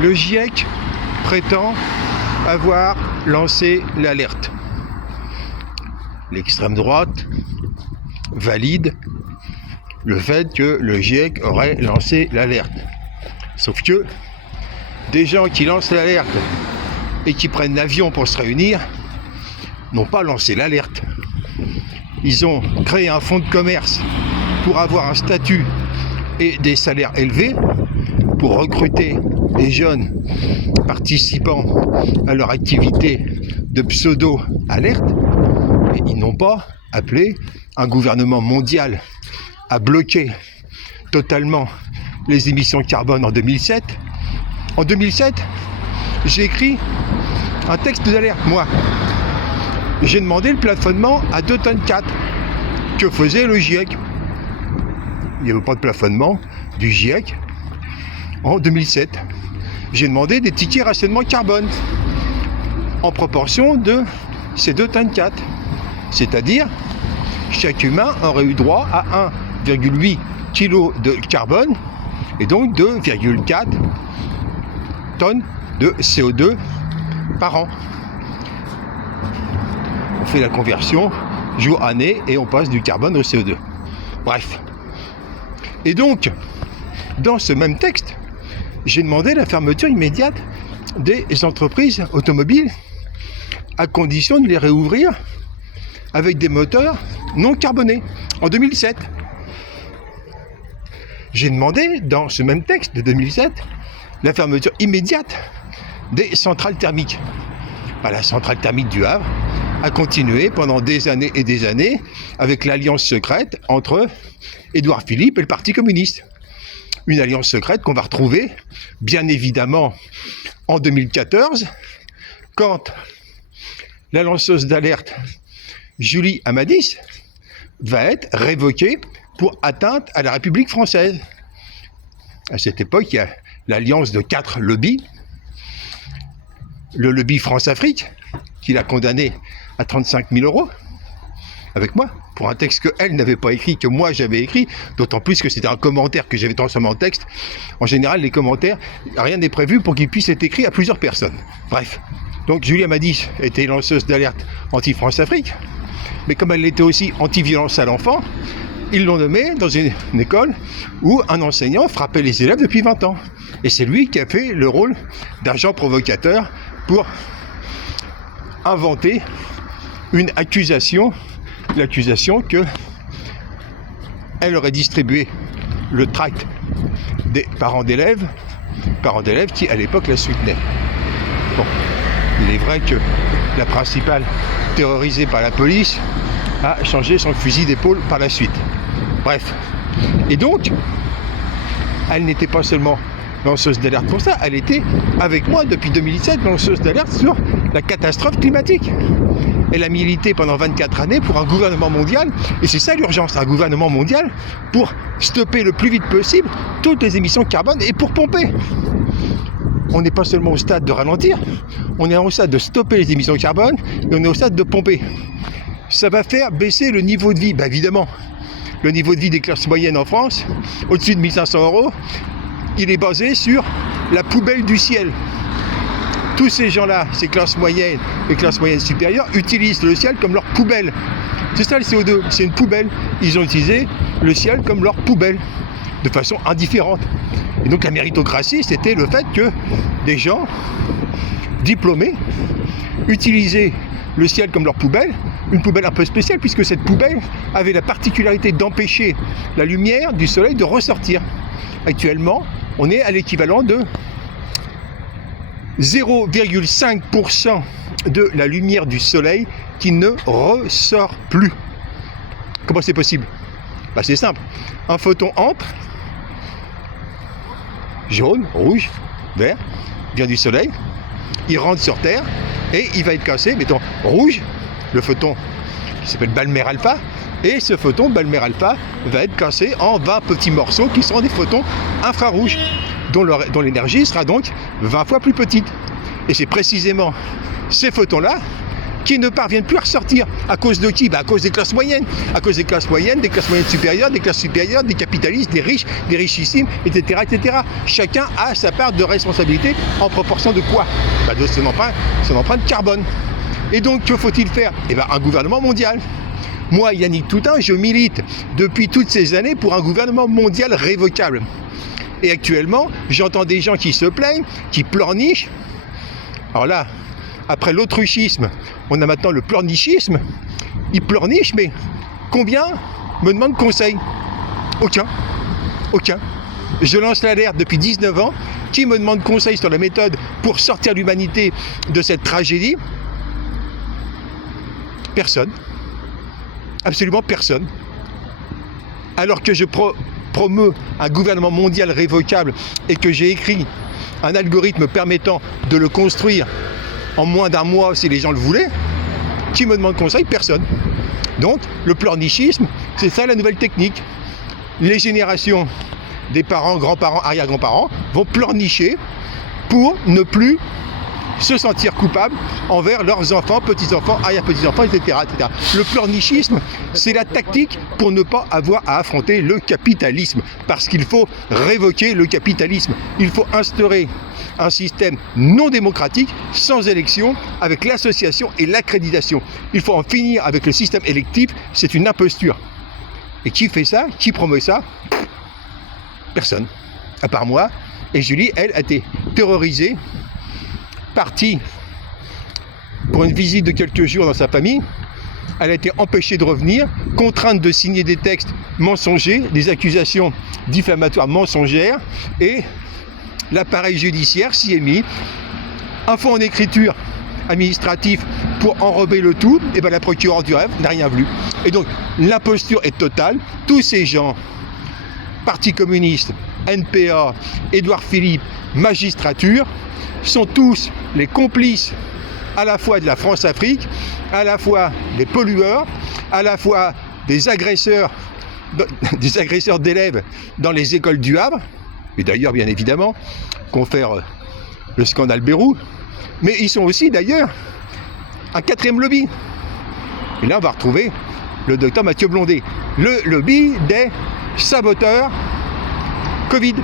Le GIEC prétend avoir lancé l'alerte. L'extrême droite valide le fait que le GIEC aurait lancé l'alerte. Sauf que des gens qui lancent l'alerte et qui prennent l'avion pour se réunir n'ont pas lancé l'alerte. Ils ont créé un fonds de commerce pour avoir un statut et des salaires élevés, pour recruter des jeunes participant à leur activité de pseudo-alerte, et ils n'ont pas appelé un gouvernement mondial à bloquer totalement les émissions de carbone en 2007. En 2007, j'ai écrit un texte d'alerte, moi. J'ai demandé le plafonnement à 2,4 tonnes. Que faisait le GIEC? Il n'y avait pas de plafonnement du GIEC en 2007. J'ai demandé des tickets rationnement carbone en proportion de ces 2,4 tonnes. C'est-à-dire, chaque humain aurait eu droit à 1,8 kg de carbone et donc 2,4 tonnes de CO2 par an. On fait la conversion jour, année, et on passe du carbone au CO2. Bref. Et donc, dans ce même texte, j'ai demandé la fermeture immédiate des entreprises automobiles à condition de les réouvrir avec des moteurs non carbonés en 2007. J'ai demandé, dans ce même texte de 2007, la fermeture immédiate des centrales thermiques. La centrale thermique du Havre a continué pendant des années et des années avec l'alliance secrète entre Édouard Philippe et le Parti communiste. Une alliance secrète qu'on va retrouver, bien évidemment, en 2014, quand la lanceuse d'alerte Julie Amadis va être révoquée pour atteinte à la République française. À cette époque, il y a l'alliance de 4 lobbies. Le lobby France-Afrique, qui l'a condamné à 35 000 € avec moi, pour un texte qu'elle n'avait pas écrit, que moi j'avais écrit, d'autant plus que c'était un commentaire que j'avais transformé en texte. En général, les commentaires, rien n'est prévu pour qu'ils puissent être écrits à plusieurs personnes. Bref, donc Julie Amadis était lanceuse d'alerte anti-France-Afrique, mais comme elle était aussi anti-violence à l'enfant, ils l'ont nommée dans une école où un enseignant frappait les élèves depuis 20 ans. Et c'est lui qui a fait le rôle d'agent provocateur pour inventer une accusation, l'accusation que elle aurait distribué le tract des parents d'élèves qui à l'époque la soutenaient. Bon, il est vrai que la principale, terrorisée par la police, a changé son fusil d'épaule par la suite. Bref. Et donc, elle n'était pas seulement lanceuse d'alerte pour ça, elle était avec moi depuis 2007 lanceuse d'alerte sur la catastrophe climatique. Elle a milité pendant 24 années pour un gouvernement mondial, et c'est ça l'urgence, un gouvernement mondial pour stopper le plus vite possible toutes les émissions de carbone et pour pomper. On n'est pas seulement au stade de ralentir, on est au stade de stopper les émissions de carbone, et on est au stade de pomper. Ça va faire baisser le niveau de vie, évidemment. Le niveau de vie des classes moyennes en France, au-dessus de 1 500 €, il est basé sur la poubelle du ciel. Tous ces gens-là, ces classes moyennes et classes moyennes supérieures, utilisent le ciel comme leur poubelle. C'est ça le CO2, c'est une poubelle. Ils ont utilisé le ciel comme leur poubelle, de façon indifférente. Et donc la méritocratie, c'était le fait que des gens diplômés utilisaient le ciel comme leur poubelle, une poubelle un peu spéciale, puisque cette poubelle avait la particularité d'empêcher la lumière du soleil de ressortir. Actuellement, on est à l'équivalent de 0,5% de la lumière du soleil qui ne ressort plus. Comment c'est possible? C'est simple. Un photon entre, jaune, rouge, vert, vient du soleil, il rentre sur Terre et il va être cassé, mettons rouge, le photon qui s'appelle Balmer alpha, et ce photon Balmer alpha va être cassé en 20 petits morceaux qui seront des photons infrarouges, dont l'énergie sera donc 20 fois plus petite. Et c'est précisément ces photons-là qui ne parviennent plus à ressortir. À cause de qui? À cause des classes moyennes. À cause des classes moyennes supérieures, des classes supérieures, des capitalistes, des riches, des richissimes, etc., etc. Chacun a sa part de responsabilité en proportion de quoi? De son empreinte carbone. Et donc, que faut-il faire? Un gouvernement mondial. Moi, Yannick Toutain, je milite depuis toutes ces années pour un gouvernement mondial révocable. Et actuellement, j'entends des gens qui se plaignent, qui pleurnichent. Alors là, après l'autruchisme, on a maintenant le pleurnichisme. Ils pleurnichent, mais combien me demandent conseil? Aucun. Je lance l'alerte depuis 19 ans. Qui me demande conseil sur la méthode pour sortir l'humanité de cette tragédie? Personne. Absolument personne. Alors que je promeut un gouvernement mondial révocable et que j'ai écrit un algorithme permettant de le construire en moins d'un mois si les gens le voulaient, qui me demande conseil? Personne. Donc, le pleurnichisme, c'est ça la nouvelle technique. Les générations des parents, grands-parents, arrière-grands-parents vont pleurnicher pour ne plus se sentir coupables envers leurs enfants, petits-enfants, arrière-petits-enfants, etc., etc. Le pleurnichisme, c'est la tactique pour ne pas avoir à affronter le capitalisme. Parce qu'il faut révoquer le capitalisme. Il faut instaurer un système non démocratique, sans élection, avec l'association et l'accréditation. Il faut en finir avec le système électif, c'est une imposture. Et qui fait ça? Qui promeut ça? Personne. À part moi. Et Julie, elle, a été terrorisée, partie pour une visite de quelques jours dans sa famille. Elle a été empêchée de revenir, contrainte de signer des textes mensongers, des accusations diffamatoires mensongères, et l'appareil judiciaire s'y est mis. Un fond en écriture administratif pour enrober le tout, et la procureure du rêve n'a rien voulu. Et donc l'imposture est totale. Tous ces gens, Parti communiste, NPA, Édouard Philippe, magistrature, sont tous les complices à la fois de la France-Afrique, à la fois des pollueurs, à la fois des agresseurs d'élèves dans les écoles du Havre, et d'ailleurs bien évidemment confère le scandale Bayrou, mais ils sont aussi d'ailleurs un quatrième lobby. Et là on va retrouver le docteur Mathieu Blondet, le lobby des saboteurs Covid.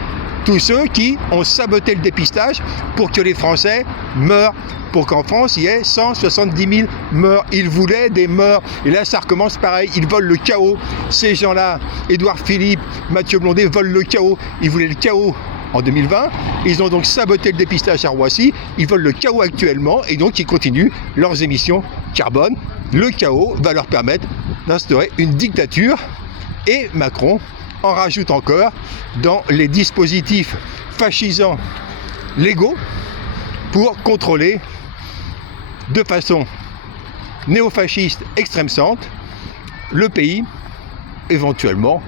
Tous ceux qui ont saboté le dépistage pour que les Français meurent, pour qu'en France il y ait 170 000 morts. Ils voulaient des morts. Et là ça recommence pareil, ils veulent le chaos. Ces gens-là, Édouard Philippe, Mathieu Blondet, veulent le chaos. Ils voulaient le chaos en 2020, ils ont donc saboté le dépistage à Roissy, ils veulent le chaos actuellement et donc ils continuent leurs émissions carbone. Le chaos va leur permettre d'instaurer une dictature et Macron en rajoute encore dans les dispositifs fascisants légaux pour contrôler de façon néofasciste extrême centre le pays, éventuellement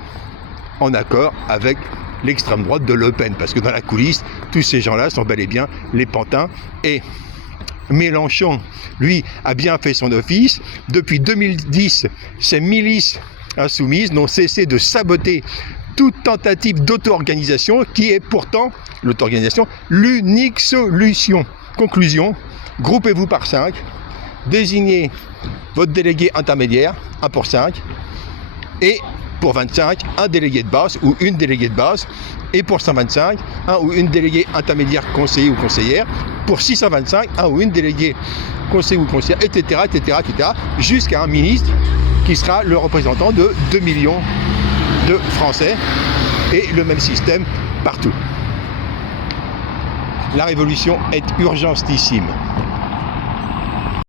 en accord avec l'extrême droite de Le Pen, parce que dans la coulisse, tous ces gens-là sont bel et bien les pantins. Et Mélenchon, lui, a bien fait son office. Depuis 2010, ces milices insoumises n'ont cessé de saboter toute tentative d'auto-organisation qui est pourtant, l'auto-organisation, l'unique solution. Conclusion, groupez-vous par 5, désignez votre délégué intermédiaire, 1 pour 5, et pour 25, un délégué de base ou une déléguée de base, et pour 125, un ou une déléguée intermédiaire conseiller ou conseillère, pour 625, un ou une déléguée conseiller ou conseillère, etc., etc., etc., jusqu'à un ministre qui sera le représentant de 2 millions de Français, et le même système partout. La révolution est urgentissime.